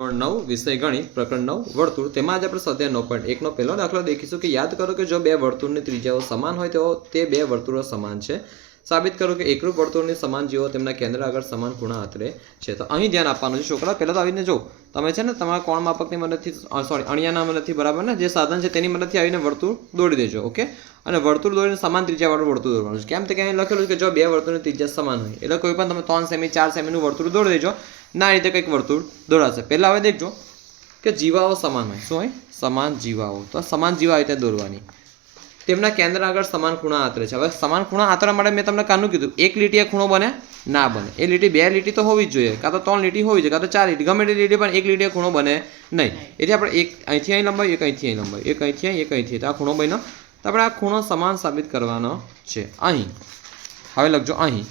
9 વિષય ગણિત પ્રકરણ 9 વર્તુળ તેમાં જ આપણે સ્વાધ્યાય 9.1 નો પહેલો દાખલો દેખીશું કે યાદ કરો કે જો બે વર્તુળની ત્રિજ્યાઓ સમાન હોય તો તે બે વર્તુળો સમાન છે. સાબિત કરો કે એકરૂપ વર્તુળની સમાન જીવો તેમના કેન્દ્ર આગળ સમાન ખૂણા આંતરે છે. તો અહીં ધ્યાન આપવાનું છે છોકરા. પહેલા તો આવીને જો તમે છે ને તમારા કોણ માપકની મદદથી અણિયાના મદદથી બરાબર ને જે સાધન છે તેની મદદથી આવીને વર્તુળ દોડી દેજો. ઓકે, અને વર્તુળ દોડીને સમાન ત્રિજ્યાવાળું વર્તુળ દોરવાનું છે. કેમ તો કે અહીં લખેલું છે કે જો બે વર્તુળની ત્રિજ્યા સમાન હોય એટલે કોઈ પણ તમે 3 સેમી 4 સેમીનું વર્તુળ દોડી દેજો. ના રીતે કંઈક વર્તુળ દોરાશે. પહેલા હવે દેખજો કે જીવાઓ સમાન હોય. શું હોય? સમાન જીવાઓ. તો સમાન જીવા રીતે દોરવાની. તેમના કેન્દ્ર આગળ સમાન ખૂણા આંતરે છે. હવે સમાન ખૂણા આંતરવા માટે મેં તમને કાનું કીધું એક લીટીએ ખૂણો બને ના બને. એ લીટી બે લીટી તો હોવી જ જોઈએ, કાં તો 3 લીટી હોવી જોઈએ, કાં તો 4 લીટી, ગમે તે લીટી પણ એક લીટીએ ખૂણો બને નહીં. એટલે આપણે એક અહીંથી અહીં લંબાઈ, એક અહીંથી અહીં લંબાઈ, એક અહીંથી અહીં, એક અહીંથી. તો આ ખૂણો બન્યો. તો આપણે આ ખૂણો સમાન સાબિત કરવાનો છે. અહીં હવે લખજો અહીં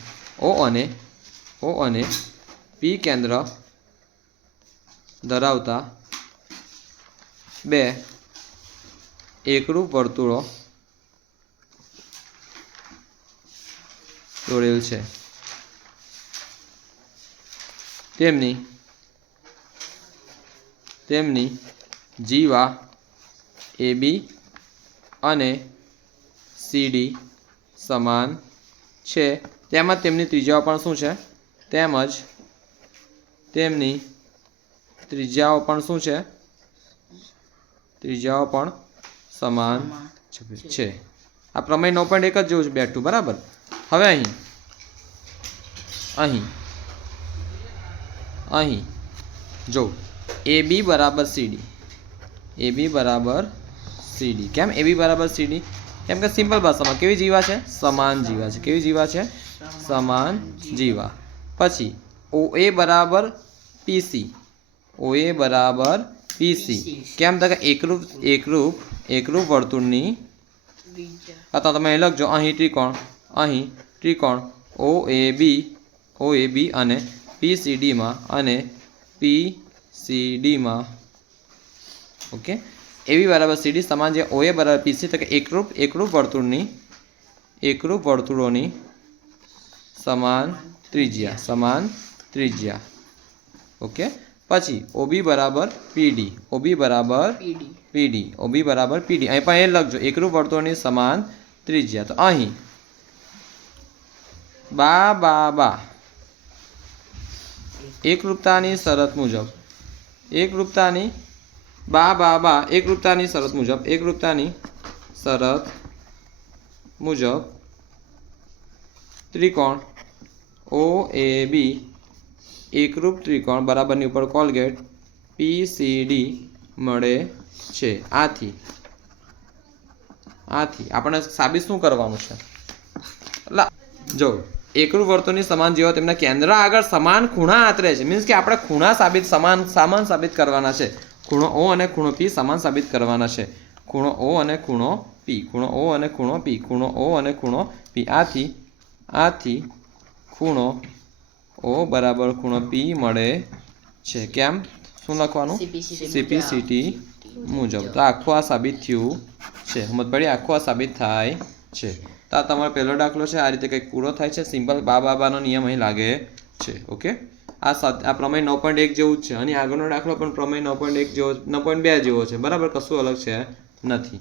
O અને P કેન્દ્ર ધરાવતા બે એકરૂપ વર્તુળો દોરેલ છે. તેમની જીવા AB અને CD સમાન છે. તેમજ તેમની ત્રિજ્યાઓ પણ શું છે? તેમની ત્રિજ્યાઓ પણ શું છે? ત્રિજ્યાઓ પણ સમાન છે. આ પ્રમેય 9.1 જ જેવું છે બેઠું. બરાબર. હવે અહીં જો AB બરાબર CD. કેમ AB બરાબર CD? કેમ કે સિમ્પલ ભાષામાં કેવી જીવા છે? સમાન જીવા છે. કેવી જીવા છે? સમાન જીવા. પછી OA બરાબર PC. કેમ તો કે એકરૂપ વર્તુળની અથવા તમે અહીં લખજો અહીં ત્રિકોણ OAB અને PCDમાં ઓકે AB બરાબર CD સમાન છે. OA બરાબર PC તો કે એકરૂપ વર્તુળોની સમાન ત્રિજ્યા. ઓકે. પછી OB બરાબર PD. અહીં પણ એ લખજો એકરૂપ વર્તુળની સમાન ત્રિજ્યા. તો અહીં એકરૂપતાની શરત મુજબ ત્રિકોણ OAB એકરૂપ ત્રિકોણ બરાબરની ઉપર કોલગેટ PCD મળે છે. આથી આપણે સાબિત શું કરવાનું છે? જો એકરૂપ વર્તુળની સમાન જીવો તેમના કેન્દ્ર આગળ સમાન ખૂણા આંતરે છે. મીન્સ કે આપણે ખૂણા સમાન સાબિત કરવાના છે. ખૂણો O અને ખૂણો P સમાન સાબિત કરવાના છે. ખૂણો O અને ખૂણો P. આથી ખૂણો O બરાબર ખૂણો P મળે છે. કેમ? શું લખવાનું? CPCT મુજબ. તો આખું આ સાબિત થયું છે. સમજ પડી? આખું આ સાબિત થાય છે. તો આ તમારો પહેલો દાખલો છે. આ રીતે કંઈક પૂરો થાય છે. સિમ્પલ બાબાનો નિયમ અહીં લાગે છે. ઓકે, આ પ્રમેય 9.1 જેવું જ છે. અને આગળનો દાખલો પણ પ્રમેય 9.1 જેવો 9.2 જેવો છે. બરાબર, કશું અલગ છે નથી.